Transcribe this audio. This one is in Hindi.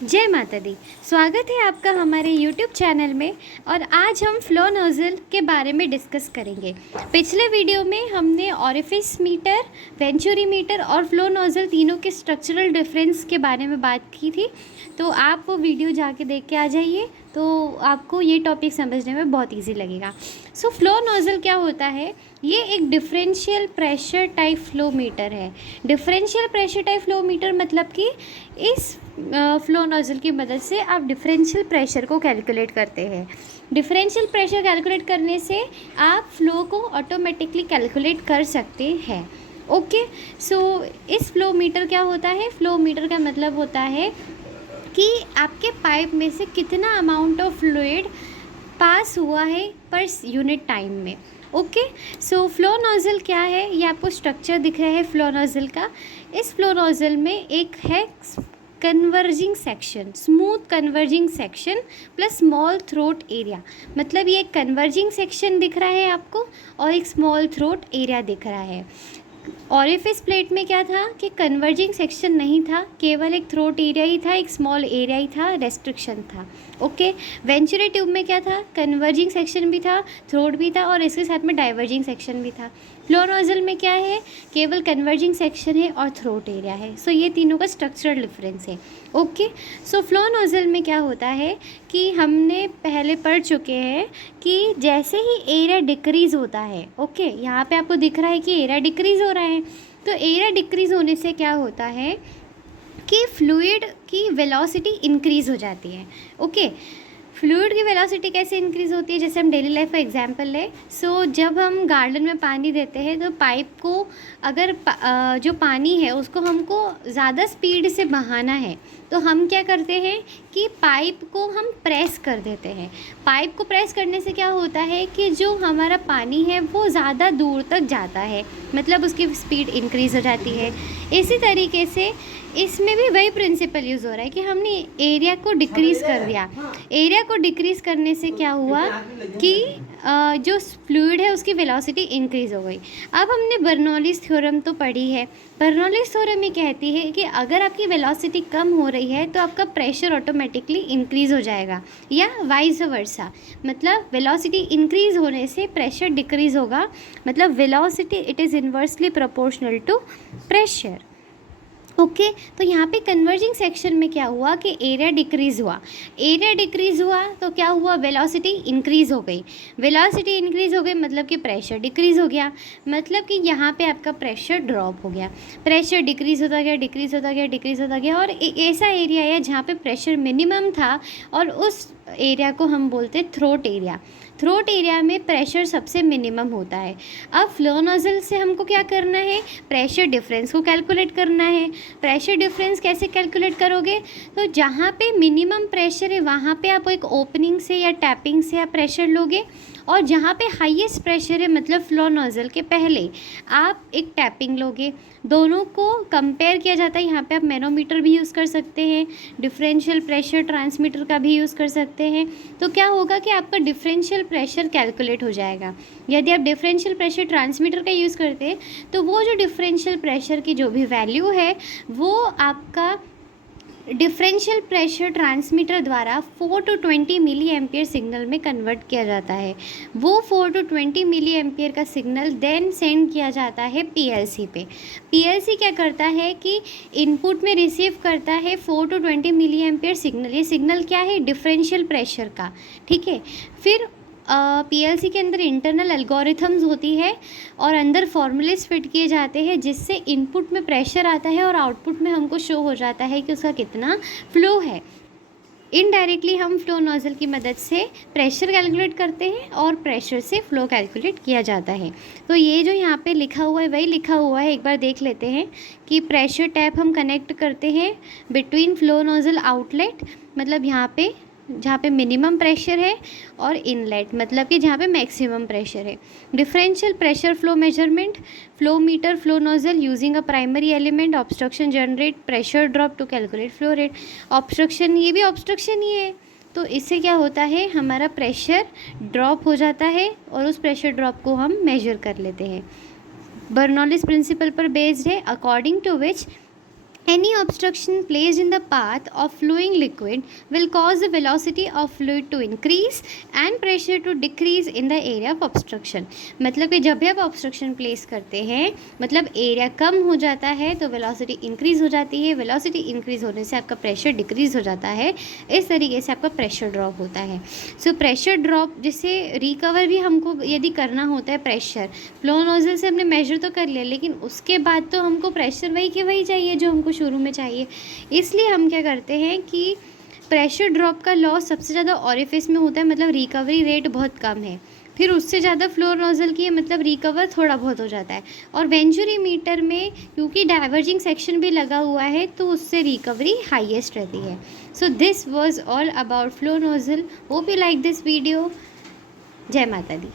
जय माता दी। स्वागत है आपका हमारे YouTube चैनल में। और आज हम फ्लो नोज़ल के बारे में डिस्कस करेंगे। पिछले वीडियो में हमने ऑरिफिस मीटर, वेंचुरी मीटर और फ्लो नोज़ल तीनों के स्ट्रक्चरल डिफरेंस के बारे में बात की थी, तो आप वो वीडियो जाके देख के आ जाइए, तो आपको ये टॉपिक समझने में बहुत ईजी लगेगा। सो फ्लो नोज़ल क्या होता है? ये एक differential pressure type flow meter है। Differential pressure type flow meter मतलब कि इस फ्लो नोज़ल की मदद से आप डिफरेंशियल प्रेशर को कैलकुलेट करते हैं। डिफरेंशियल प्रेशर कैलकुलेट करने से आप फ्लो को ऑटोमेटिकली कैलकुलेट कर सकते हैं। ओके, सो इस फ्लो मीटर क्या होता है? फ्लो मीटर का मतलब होता है कि आपके पाइप में से कितना अमाउंट ऑफ फ्लूइड पास हुआ है पर यूनिट टाइम में। ओके, सो फ्लो नोज़ल क्या है? ये आपको स्ट्रक्चर दिख रहा है फ्लो नोज़ल का। इस फ्लो नोज़ल में एक है converging section, smooth converging section plus small throat area. मतलब ये एक कन्वर्जिंग सेक्शन दिख रहा है आपको और एक स्मॉल थ्रोट एरिया दिख रहा है। ऑरिफिस प्लेट में क्या था कि कन्वर्जिंग सेक्शन नहीं था, केवल एक थ्रोट एरिया ही था, एक स्मॉल एरिया ही था, रेस्ट्रिक्शन था। ओके, वेंचुरी ट्यूब में क्या था? कन्वर्जिंग सेक्शन भी था, थ्रोट भी था और इसके साथ में डाइवर्जिंग सेक्शन भी था। फ्लो नोज़ल में क्या है? केवल कन्वर्जिंग सेक्शन है और थ्रोट एरिया है। सो ये तीनों का स्ट्रक्चरल डिफरेंस है। ओके, सो फ्लो नोज़ल में क्या होता है कि हमने पहले पढ़ चुके हैं कि जैसे ही एरिया डिक्रीज़ होता है, ओके, यहाँ पे आपको दिख रहा है कि एरिया डिक्रीज़ हो रहा है, तो एरिया डिक्रीज़ होने से क्या होता है कि फ्लूइड की वेलोसिटी इंक्रीज़ हो जाती है। ओके, फ्लूइड की वेलोसिटी कैसे इंक्रीज़ होती है? जैसे हम डेली लाइफ का एग्जांपल लें, सो जब हम गार्डन में पानी देते हैं तो पाइप को अगर जो पानी है उसको हमको ज़्यादा स्पीड से बहाना है, तो हम क्या करते हैं कि पाइप को हम प्रेस कर देते हैं। पाइप को प्रेस करने से क्या होता है कि जो हमारा पानी है वो ज़्यादा दूर तक जाता है, मतलब उसकी स्पीड इंक्रीज़ हो जाती है। इसी तरीके से इसमें भी वही प्रिंसिपल यूज़ हो रहा है कि हमने एरिया को डिक्रीज़ कर दिया। एरिया को डिक्रीज़ करने से क्या हुआ कि जो फ्लूइड है उसकी वेलोसिटी इंक्रीज़ हो गई। अब हमने बर्नौलीज़ थ्योरम तो पढ़ी है। बर्नौलीज़ थ्योरम ये कहती है कि अगर आपकी वेलोसिटी कम हो रही है तो आपका प्रेशर ऑटोमेटिकली इंक्रीज़ हो जाएगा, या वाइस वर्सा। मतलब वेलोसिटी इंक्रीज़ होने से प्रेशर डिक्रीज़ होगा, मतलब velocity it is inversely proportional to pressure. Okay, तो यहाँ पे कन्वर्जिंग सेक्शन में क्या हुआ कि एरिया डिक्रीज़ हुआ। एरिया डिक्रीज़ हुआ तो क्या हुआ? वेलोसिटी इंक्रीज़ हो गई। वेलोसिटी इंक्रीज़ हो गई मतलब कि प्रेशर डिक्रीज़ हो गया, मतलब कि यहाँ पे आपका प्रेशर ड्रॉप हो गया। प्रेशर डिक्रीज़ होता गया, डिक्रीज़ होता गया, डिक्रीज़ होता गया, और एक ऐसा एरिया है जहाँ पे प्रेशर मिनिमम था और उस एरिया को हम बोलते हैं थ्रोट एरिया। थ्रोट एरिया में प्रेशर सबसे मिनिमम होता है। अब फ्लो नोज़ल से हमको क्या करना है? प्रेशर डिफरेंस को कैलकुलेट करना है। प्रेशर डिफरेंस कैसे कैलकुलेट करोगे? तो जहाँ पे मिनिमम प्रेशर है वहाँ पे आप एक ओपनिंग से या टैपिंग से आप प्रेशर लोगे, और जहाँ पे हाईएस्ट प्रेशर है मतलब फ्लो नोज़ल के पहले आप एक टैपिंग लोगे। दोनों को कंपेयर किया जाता है। यहाँ पे आप मैनोमीटर भी यूज़ कर सकते हैं, डिफरेंशियल प्रेशर ट्रांसमीटर का भी यूज़ कर सकते हैं। तो क्या होगा कि आपका डिफरेंशियल प्रेशर कैलकुलेट हो जाएगा। यदि आप डिफरेंशियल प्रेशर ट्रांसमीटर का यूज़ करते हैं तो वो जो डिफरेंशियल प्रेशर की जो भी वैल्यू है वो आपका डिफरेंशियल प्रेशर ट्रांसमीटर द्वारा 4 to 20 मिली एम्पियर सिग्नल में कन्वर्ट किया जाता है। वो 4 to 20 मिली एम्पियर का सिग्नल देन सेंड किया जाता है पीएलसी पे। पीएलसी क्या करता है कि इनपुट में रिसीव करता है 4 to 20 मिली एम्पियर सिग्नल। ये सिग्नल क्या है? डिफरेंशियल प्रेशर का, ठीक है। फिर पीएलसी के अंदर इंटरनल एल्गोरिथम्स होती है और अंदर फॉर्मूलेस फिट किए जाते हैं जिससे इनपुट में प्रेशर आता है और आउटपुट में हमको शो हो जाता है कि उसका कितना फ्लो है। इनडायरेक्टली हम फ्लो नोज़ल की मदद से प्रेशर कैलकुलेट करते हैं और प्रेशर से फ्लो कैलकुलेट किया जाता है। तो ये जो यहाँ पे लिखा हुआ है वही लिखा हुआ है, एक बार देख लेते हैं कि प्रेशर टैप हम कनेक्ट करते हैं बिटवीन फ्लो नोज़ल आउटलेट, मतलब यहाँ पे जहाँ पे मिनिमम प्रेशर है, और इनलेट मतलब कि जहाँ पे मैक्सिमम प्रेशर है। Differential pressure flow measurement, flow meter, flow nozzle using a primary element, obstruction generate pressure drop to calculate flow rate. Obstruction, ये भी ऑब्स्ट्रक्शन ही है, तो इससे क्या होता है? हमारा प्रेशर ड्रॉप हो जाता है और उस प्रेशर ड्रॉप को हम मेजर कर लेते हैं। बर्नौलीज़ प्रिंसिपल पर बेस्ड है, according to which Any obstruction placed in the path of flowing liquid will cause the velocity of fluid to increase and pressure to decrease in the area of obstruction. मतलब कि जब भी आप ऑब्स्ट्रक्शन प्लेस करते हैं, मतलब एरिया कम हो जाता है तो वेलोसिटी इंक्रीज़ हो जाती है, वेलोसिटी इंक्रीज़ होने से आपका प्रेशर डिक्रीज़ हो जाता है, इस तरीके से आपका प्रेशर ड्रॉप होता है. सो प्रेशर ड्रॉप जिससे रिकवर भी हमको यदि करना होता है प्रेशर, फ्लो नोजल से हमने मेजर तो कर लिया, लेकिन उसके बाद तो हमको प्रेशर वही के वही चाहिए जो हमको शुरू में चाहिए. इसलिए हम क्या करते हैं कि प्रेशर ड्रॉप का लॉस सबसे ज़्यादा ऑरिफिस में होता है, मतलब रिकवरी रेट बहुत कम है. फिर उससे ज़्यादा फ्लो नोजल की है, मतलब रिकवर थोड़ा बहुत हो जाता है. और वेंचुरी मीटर में क्योंकि डाइवर्जिंग सेक्शन भी लगा हुआ है तो उससे रिकवरी हाईएस्ट रहती है. So this was all about flow nozzle. Hope you like this video. जय माता दी.